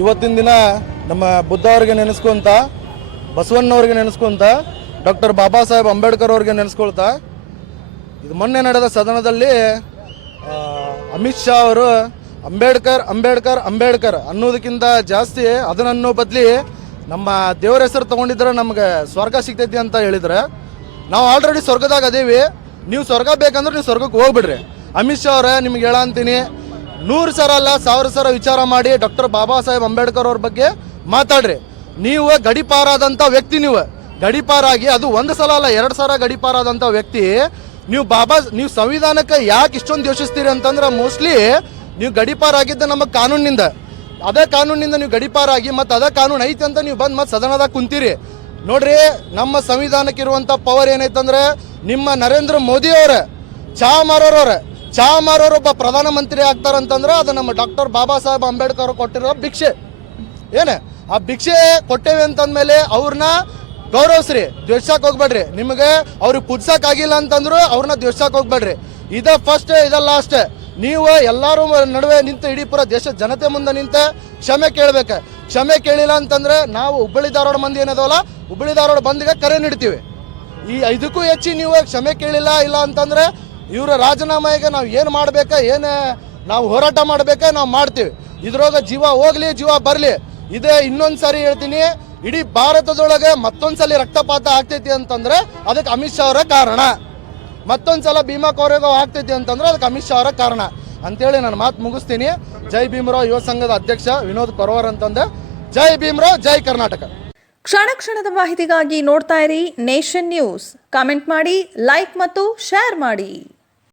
ಇವತ್ತಿನ ದಿನ ನಮ್ಮ ಬುದ್ಧ ಅವ್ರಿಗೆ ನೆನೆಸ್ಕೊಂತ ಬಸವಣ್ಣವ್ರಿಗೆ ನೆನೆಸ್ಕೊಂತ, ಡಾಕ್ಟರ್ ಬಾಬಾ ಸಾಹೇಬ್ ಅಂಬೇಡ್ಕರ್ ಅವ್ರಿಗೆ ನೆನೆಸ್ಕೊಳ್ತಾ, ಇದು ಮೊನ್ನೆ ನಡೆದ ಸದನದಲ್ಲಿ ಅಮಿತ್ ಶಾ ಅವರು ಅಂಬೇಡ್ಕರ್ ಅಂಬೇಡ್ಕರ್ ಅಂಬೇಡ್ಕರ್ ಅನ್ನೋದಕ್ಕಿಂತ ಜಾಸ್ತಿ ಅದನ್ನು ಬದಲಿ ನಮ್ಮ ದೇವರ ಹೆಸರು ತಗೊಂಡಿದ್ರೆ ನಮ್ಗೆ ಸ್ವರ್ಗ ಸಿಗ್ತೈತಿ ಅಂತ ಹೇಳಿದ್ರೆ, ನಾವು ಆಲ್ರೆಡಿ ಸ್ವರ್ಗದಾಗ ಅದೀವಿ, ನೀವು ಸ್ವರ್ಗ ಬೇಕಂದ್ರೆ ನೀವು ಸ್ವರ್ಗಕ್ಕೆ ಹೋಗ್ಬಿಡ್ರಿ. ಅಮಿತ್ ಶಾ ಅವರೇ, ನಿಮ್ಗೆ ಹೇಳ ಅಂತೀನಿ ನೂರು ಸರ ಅಲ್ಲ, ಸಾವಿರ ಸರ ವಿಚಾರ ಮಾಡಿ ಡಾಕ್ಟರ್ ಬಾಬಾ ಸಾಹೇಬ್ ಅಂಬೇಡ್ಕರ್ ಅವ್ರ ಬಗ್ಗೆ ಮಾತಾಡ್ರಿ. ನೀವು ಗಡಿಪಾರಾದಂಥ ವ್ಯಕ್ತಿ ನೀವು. ಗಡಿಪಾರಾಗಿ ಅದು ಒಂದು ಸಲ ಅಲ್ಲ, ಎರಡು ಸಲ ಗಡಿಪಾರಾದಂಥ ವ್ಯಕ್ತಿ. ನೀವು ಬಾಬಾ, ನೀವು ಸಂವಿಧಾನಕ್ಕೆ ಯಾಕೆ ಇಷ್ಟೊಂದು ಯೋಚಿಸ್ತೀರಿ ಅಂತಂದ್ರೆ ಮೋಸ್ಟ್ಲಿ ನೀವು ಗಡಿಪಾರಾಗಿದ್ದ ನಮ್ಮ ಕಾನೂನಿನಿಂದ. ಅದೇ ಕಾನೂನಿನಿಂದ ನೀವು ಗಡಿಪಾರಾಗಿ ಮತ್ತು ಅದೇ ಕಾನೂನು ಐತಿ ಅಂತ ನೀವು ಬಂದು ಮತ್ತು ಸದನದಾಗ ಕುಂತೀರಿ. ನೋಡ್ರಿ, ನಮ್ಮ ಸಂವಿಧಾನಕ್ಕೆ ಇರುವಂಥ ಪವರ್ ಏನೈತಂದ್ರೆ ನಿಮ್ಮ ನರೇಂದ್ರ ಮೋದಿ ಅವರ ಚಾ ಮಾರೋರವ್ರ ಚಾ ಮಾರೋರು ಒಬ್ಬ ಪ್ರಧಾನಮಂತ್ರಿ ಆಗ್ತಾರಂತಂದ್ರೆ ಅದು ನಮ್ಮ ಡಾಕ್ಟರ್ ಬಾಬಾ ಸಾಹೇಬ್ ಅಂಬೇಡ್ಕರ್ ಕೊಟ್ಟಿರೋ ಭಿಕ್ಷೆ. ಏನೇ? ಆ ಭಿಕ್ಷೆ ಕೊಟ್ಟೇವೆ ಅಂತಂದ್ಮೇಲೆ ಅವ್ರನ್ನ ಗೌರವಿಸ್ರಿ ದ್ವೇಷಕ್ಕೆ ಹೋಗ್ಬೇಡ್ರಿ. ನಿಮಗೆ ಅವ್ರಿಗೆ ಪುಡ್ಸಕ್ ಆಗಿಲ್ಲ ಅಂತಂದ್ರು ಅವ್ರನ್ನ ದ್ವೇಷಕ್ಕೆ ಹೋಗ್ಬೇಡ್ರಿ. ಇದ ಫಸ್ಟ್ ಇದ ಲಾಸ್ಟ್ ನೀವು ಎಲ್ಲರೂ ನಡುವೆ ನಿಂತು ಇಡೀ ಪೂರ ದೇಶದ ಜನತೆ ಮುಂದೆ ನಿಂತ ಕ್ಷಮೆ ಕೇಳ್ಬೇಕು. ಕ್ಷಮೆ ಕೇಳಿಲ್ಲ ಅಂತಂದ್ರೆ ನಾವು ಹುಬ್ಬಳ್ಳಿ ಧಾರವಾಡ ಮಂದಿ ಏನದವಲ್ಲ, ಹುಬ್ಬಳ್ಳಿ ಧಾರವಾಡ ಬಂದಿಗೆ ಕರೆ ನೀಡ್ತೀವಿ. ಈ ಇದಕ್ಕೂ ಹೆಚ್ಚಿ ನೀವು ಕ್ಷಮೆ ಕೇಳಿಲ್ಲ, ಇಲ್ಲ ಅಂತಂದ್ರೆ ಇವರ ರಾಜೀನಾಮೆಗೆ ನಾವು ಏನು ಮಾಡಬೇಕಾ, ಏನು ನಾವು ಹೋರಾಟ ಮಾಡಬೇಕಾ ನಾವು ಮಾಡ್ತೀವಿ. ಇದ್ರೊಳಗೆ ಜೀವ ಹೋಗ್ಲಿ, ಜೀವ ಬರಲಿ. ಇದೇ ಇನ್ನೊಂದು ಸಾರಿ ಹೇಳ್ತೀನಿ, ಇಡೀ ಭಾರತದೊಳಗೆ ಮತ್ತೊಂದು ಸಲ ರಕ್ತಪಾತ ಆಗ್ತೈತಿ ಅಂತಂದ್ರೆ ಅದಕ್ಕೆ ಅಮಿತ್ ಶಾ ಅವರ ಕಾರಣ. ಮತ್ತೊಂದ್ಸಲ ಭೀಮಾ ಕೋರೆಗೋ ಆಗ್ತೈತಿ ಅಂತಂದ್ರೆ ಅದಕ್ಕೆ ಅಮಿತ್ ಶಾ ಅವರ ಕಾರಣ. ಅಂತೇಳಿ ನಾನು ಮಾತು ಮುಗಿಸ್ತೀನಿ. ಜೈ ಭೀಮರಾವ್ ಯುವ ಸಂಘದ ಅಧ್ಯಕ್ಷ ವಿನೋದ್ ಕೊರವರ್ ಅಂತಂದೆ. ಜೈ ಭೀಮರಾವ್, ಜೈ ಕರ್ನಾಟಕ. ಕ್ಷಣ ಕ್ಷಣದ ಮಾಹಿತಿಗಾಗಿ ನೋಡ್ತಾ ಇರಿ ನೇಷನ್ ನ್ಯೂಸ್. ಕಾಮೆಂಟ್ ಮಾಡಿ, ಲೈಕ್ ಮತ್ತು ಶೇರ್ ಮಾಡಿ.